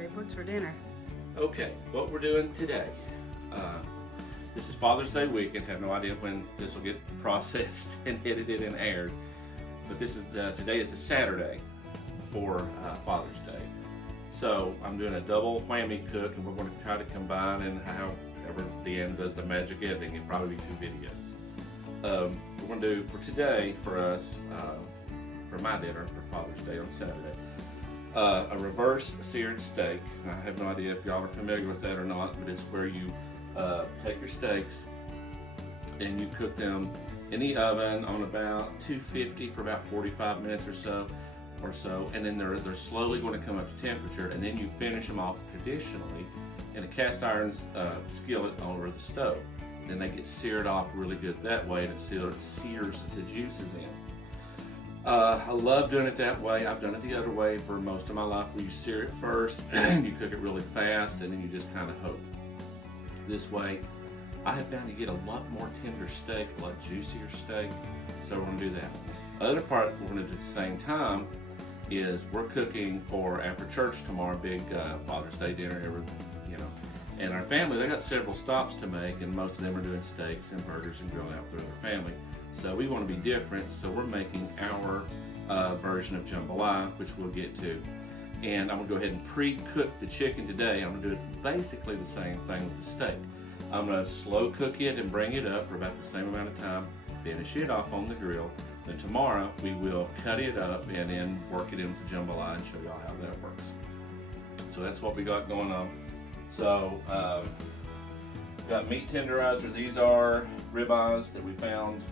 Babe, what's for dinner? Okay, what we're doing today. This is Father's Day weekend. Have no idea when this will get processed and edited and aired. But this is today is a Saturday for Father's Day. So I'm doing a double whammy cook, and we're going to try to combine, and however Deanne does the magic editing, it'll probably be 2 videos. We're going to do for today, for us, for my dinner for Father's Day on Saturday, a reverse seared steak. I have no idea if y'all are familiar with that or not, but it's where you take your steaks and you cook them in the oven on about 250 for about 45 minutes or so, and then they're slowly going to come up to temperature, and then you finish them off traditionally in a cast iron skillet over the stove. Then they get seared off really good that way, and it sears the juices in. I love doing it that way. I've done it the other way for most of my life, where you sear it first, you cook it really fast, and then you just kind of hope. This way, I have found you get a lot more tender steak, a lot juicier steak, so we're going to do that. The other part we're going to do at the same time is we're cooking for after church tomorrow, big Father's Day dinner, and our family, they got several stops to make, and most of them are doing steaks and burgers and grilling out with their family. So we want to be different, so we're making our version of jambalaya, which we'll get to. And I'm going to go ahead and pre-cook the chicken today. I'm going to do it basically the same thing with the steak. I'm going to slow cook it and bring it up for about the same amount of time, finish it off on the grill. Then tomorrow we will cut it up and then work it into jambalaya and show y'all how that works. So that's what we got going on. So got meat tenderizer. These are ribeyes that we found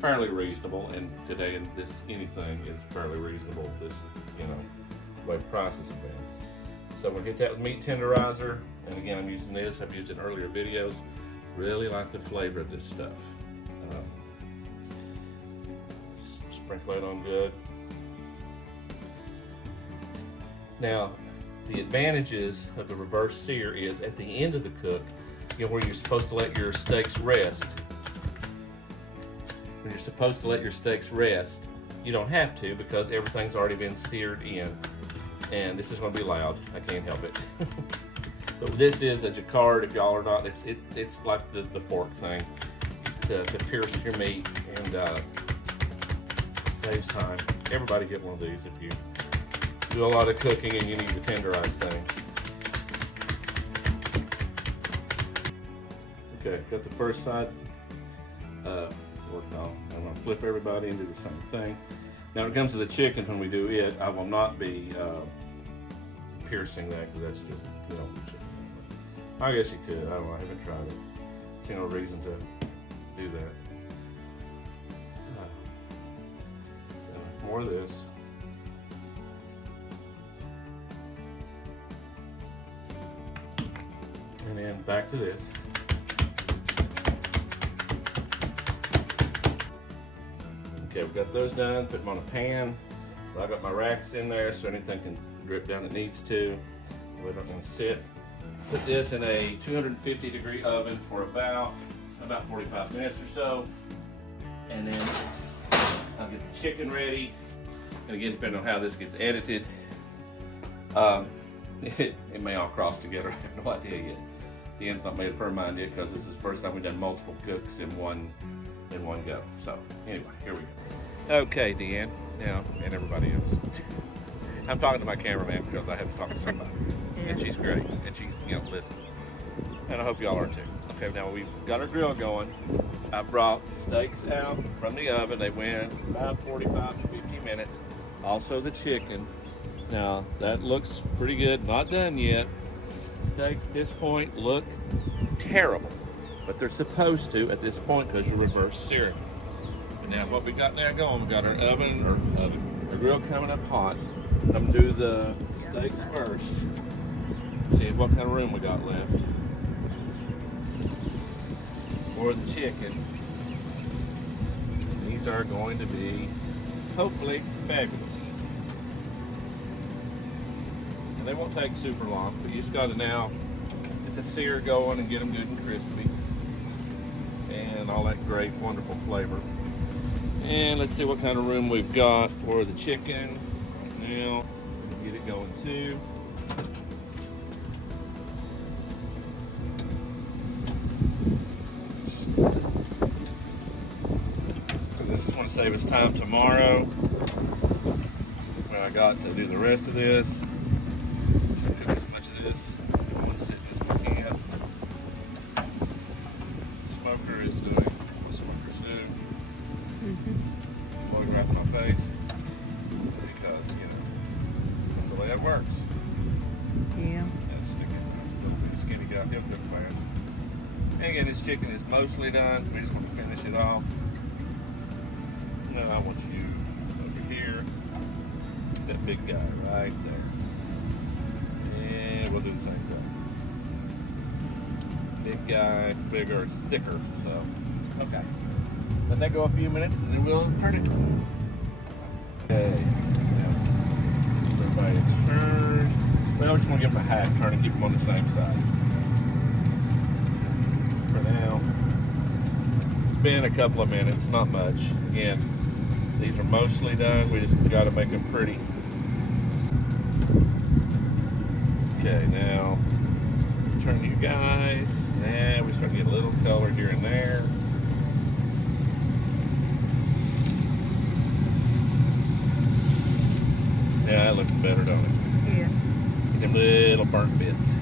fairly reasonable, and today in this anything is fairly reasonable. This, way prices have been. So we'll hit that with meat tenderizer, and again, I'm using this. I've used it in earlier videos. Really like the flavor of this stuff. Sprinkle it on good. Now, the advantages of the reverse sear is at the end of the cook, where you're supposed to let your steaks rest. When you're supposed to let your steaks rest, you don't have to, because everything's already been seared in. And this is going to be loud. I can't help it. But this is a jacquard. If y'all are not, it's like the fork thing to pierce your meat, and saves time. Everybody get one of these if you do a lot of cooking and you need to tenderize things. Okay, got the first side worked on. I'm going to flip everybody and do the same thing. Now, when it comes to the chicken, when we do it, I will not be piercing that, because that's just, chicken. I guess you could. I don't know. I haven't tried it. See no reason to do that. More of this. And then back to this. Okay, we've got those done. Put them on a pan. I got my racks in there, so anything can drip down that needs to. Let it and sit. Put this in a 250-degree oven for about 45 minutes or so, and then I'll get the chicken ready. And again, depending on how this gets edited, it may all cross together. I have no idea yet. Deanne's not made up her mind yet, because this is the first time we've done multiple cooks in one go. So anyway, here we go. Okay, Deanne, now, and everybody else. I'm talking to my cameraman because I have to talk to somebody. And she's great, and she listens. And I hope y'all are too. Okay, now we've got our grill going. I brought the steaks out from the oven. They went about 45 to 50 minutes. Also the chicken. Now that looks pretty good. Not done yet. Steaks at this point look terrible, but they're supposed to at this point, because you're reverse searing. And now what we got there going, we got our our grill coming up hot. I'm gonna do the steaks first. See what kind of room we got left for the chicken. And these are going to be hopefully fabulous. And they won't take super long, but you just got to now get the sear going and get them good and crispy, and all that great, wonderful flavor. And let's see what kind of room we've got for the chicken. Now, get it going too. This is going to save us time tomorrow when I got to do the rest of this. Cook as much of this in one sitting as we can. Smoker is doing what smokers do. Blowing right in my face because, you know, that's the way it works. Yeah. And stick it, skinny guy, he'll cook fast. And again, this chicken is mostly done. We're just going to finish it off. Now I want you over here, that big guy right there. And we'll do the same thing. Big guy, bigger, it's thicker, so, okay. Let that go a few minutes and then we'll turn it. Okay, now, everybody turn. Well, we just want to give them a half turn and keep them on the same side. For now, it's been a couple of minutes, not much. Again, these are mostly done. We just got to make them pretty. Okay, now turn you guys. Now we start to get a little color here and there. Yeah, that looks better, don't it? Yeah. Them little burnt bits.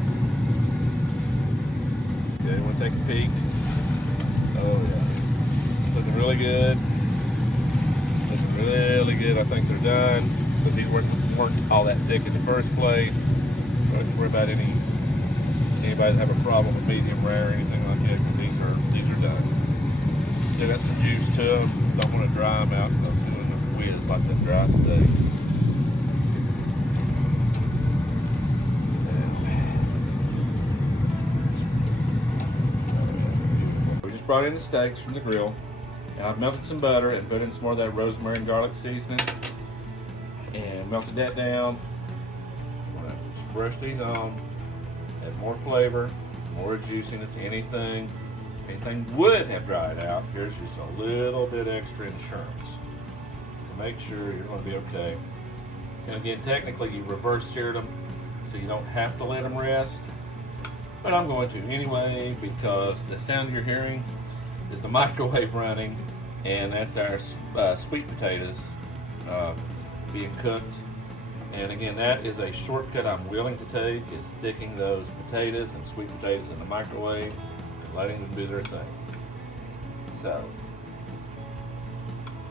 Okay, want to take a peek? Oh yeah, looking really good. Looking really good. I think they're done. But these weren't all that thick in the first place. So I don't worry about anybody that have a problem with medium rare or anything like that. Because these are done. Still got some juice to them. Don't want to dry them out. I'm doing the whiz like that dry steak. We just brought in the steaks from the grill. And I've melted some butter and put in some more of that rosemary and garlic seasoning. And melted that down. I'm gonna just brush these on. Add more flavor, more juiciness, anything would have dried out. Here's just a little bit extra insurance to make sure you're gonna be okay. And again, technically you reverse seared them, so you don't have to let them rest. But I'm going to anyway because the sound you're hearing is the microwave running, and that's our sweet potatoes being cooked. And again, that is a shortcut I'm willing to take, is sticking those potatoes and sweet potatoes in the microwave and letting them do their thing. So,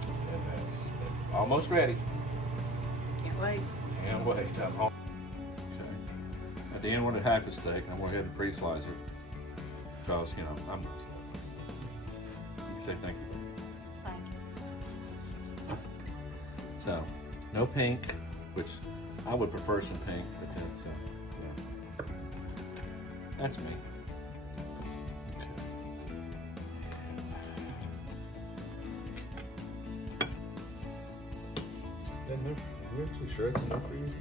and that's almost ready. Can't wait. Can't wait. I'm home. Okay. Now Dan wanted half a steak, and I'm going to go ahead and pre-slice it because, you know, I'm not slow. You can say thank you. Thank you. So, no pink, which I would prefer some pink, but that's, yeah. That's me. Okay. You actually sure it's enough for you?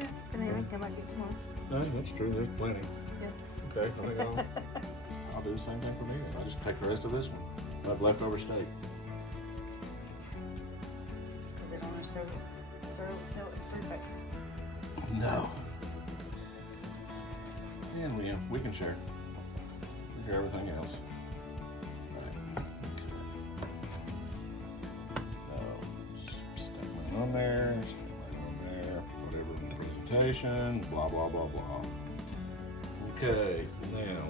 Yeah, can I make them like this more? No, that's true. There's plenty. Yeah. Okay, I think I'll do the same thing for me. I'll just take the rest of this one. I have leftover steak. Because they don't want to sell it for $3. No. And we can share. We share everything else. Right. So stick that on there, stick that on there, whatever in the presentation, blah blah blah blah. Okay, now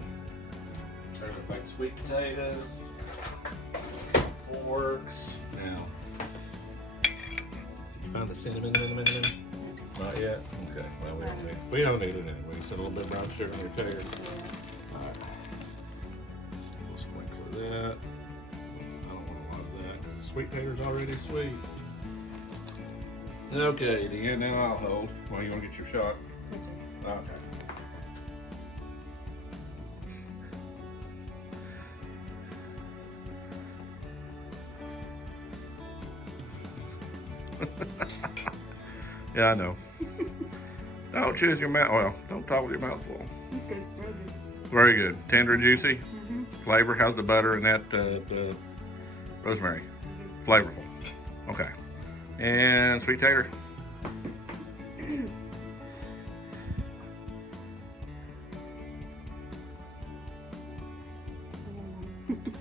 there's our baked sweet potatoes. Forks. Now, did you find the cinnamon in them? Not yet? Okay, well, we don't need it anyway. You said a little bit of brown sugar in your tater. Alright. We'll sprinkle that. I don't want a lot of that because the sweet tater's already sweet. Okay, the end now I'll hold. Well, you want to get your shot? Okay. Yeah, I know. Don't chew with your mouth. Well, don't talk with your mouth full. Okay, very good. Very good. Tender and juicy. Mm-hmm. Flavor. How's the butter and that the rosemary? Flavorful. Okay. And sweet tater.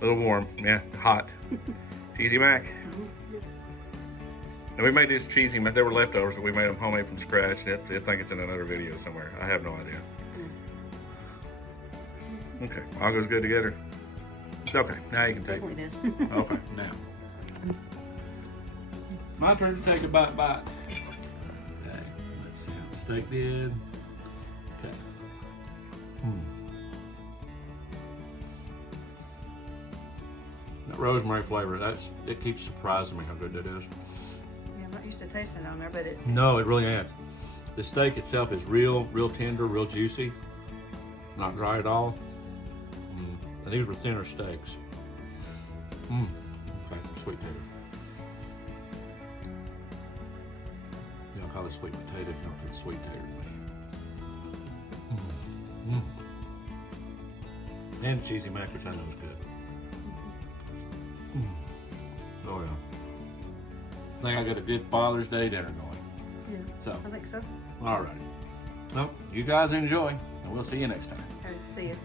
A little warm, yeah, hot. Cheesy mac. And we made these cheesy mac. They were leftovers, but we made them homemade from scratch. I think it's in another video somewhere. I have no idea. Okay, all goes good together. Okay, now you can take it. Definitely does. Okay, now. My turn to take a bite. Okay, let's see how the steak did. Okay. That rosemary flavor, it keeps surprising me how good that is. Yeah, I'm not used to tasting it on there, but it. No, it really adds. The steak itself is real tender, real juicy. Not dry at all. And these were thinner steaks. Okay, sweet potato. You don't call it sweet potato if you don't put sweet potato in it. And cheesy mac, which I know is good. Oh yeah. I think I got a good Father's Day dinner going. Yeah. So. I think so. All right. Well, you guys enjoy, and we'll see you next time. Okay, see you.